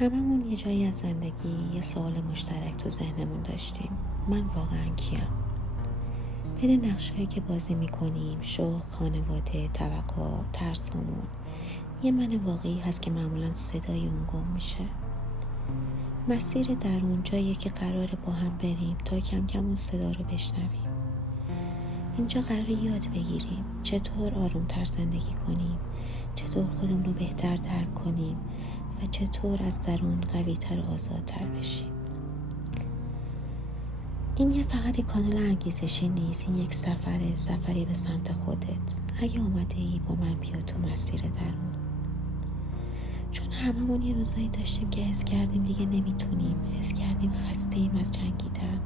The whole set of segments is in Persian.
هممون یه جایی از زندگی یه سوال مشترک تو ذهنمون داشتیم. من واقعا کیم؟ بین نقشهایی که بازی میکنیم، شغل، خانواده، توقع، ترسامون، یه من واقعی هست که معمولا صدای اون گم میشه. مسیر درون جاییه که قراره با هم بریم تا کم کم اون صدا رو بشنویم. اینجا قراره یاد بگیریم چطور آرومتر زندگی کنیم، چطور خودمون رو بهتر درک کنیم و چطور از درون قوی‌تر و آزادتر بشیم. این یه فقط یک کانال انگیزشی نیست، این یک سفری به سمت خودت. اگه آماده ای با من بیا تو مسیر درون. چون هممون یه روزایی داشتیم که حس کردیم دیگه نمیتونیم، حس کردیم خسته ایم از جنگیدن،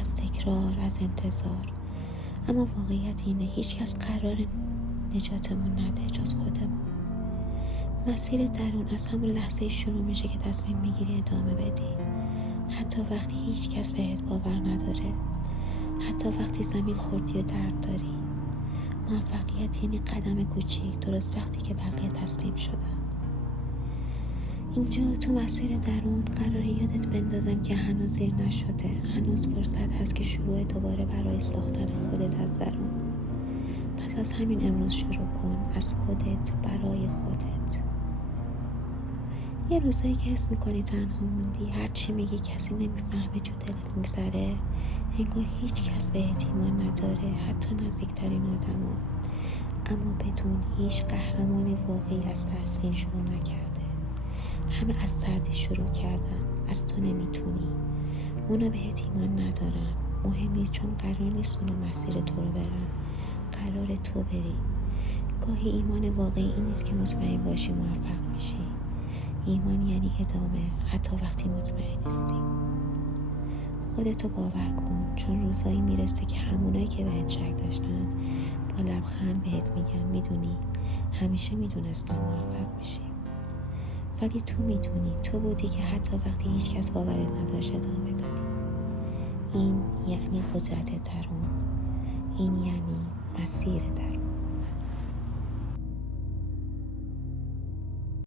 از تکرار، از انتظار. اما واقعیت اینه هیچ کس قرار نجاتمون نده جز خودمون. مسیر درون از همون لحظه شروع میشه که تصمیم میگیری ادامه بدی، حتی وقتی هیچ کس بهت باور نداره، حتی وقتی زمین خوردی و درد داری. موفقیت یعنی قدم کوچیک درست وقتی که بقیه تسلیم شدن. اینجا تو مسیر درون قراره یادت بندازم که هنوز دیر نشده، هنوز فرصت هست که شروع دوباره برای ساختن خودت از درون. پس از همین امروز شروع کن، از خودت برای خودت. یه روزایی که حس میکنی تنها موندی، هر چی میگی کسی نمیفهمه، جو دلت میگذره، انگار هیچ کس بهت ایمان نداره، حتی نزدیکترین آدما. اما بدون هیچ قهرمانی واقعی از تحسین شروع نکرده. همه از سردی شروع کردن، از تو نمیتونی، اونا بهت ایمان ندارن. مهم نیست، چون قرار نیست اونا مسیر تو رو برن، قرار تو بری. گاهی ایمان واقعی این نیست که مطمئن باشی موفق میشی. ایمان یعنی ادامه، حتی وقتی مطمئن نیستی. خودتو باور کن، چون روزایی میرسه که همونایی که بهت شک داشتن با لبخند بهت میگن میدونی، همیشه میدونستم موفق میشی. ولی تو میدونی، تو بودی که حتی وقتی هیچ کس باورت نداشت ادامه دادی. این یعنی قدرت درون، این یعنی مسیر درون.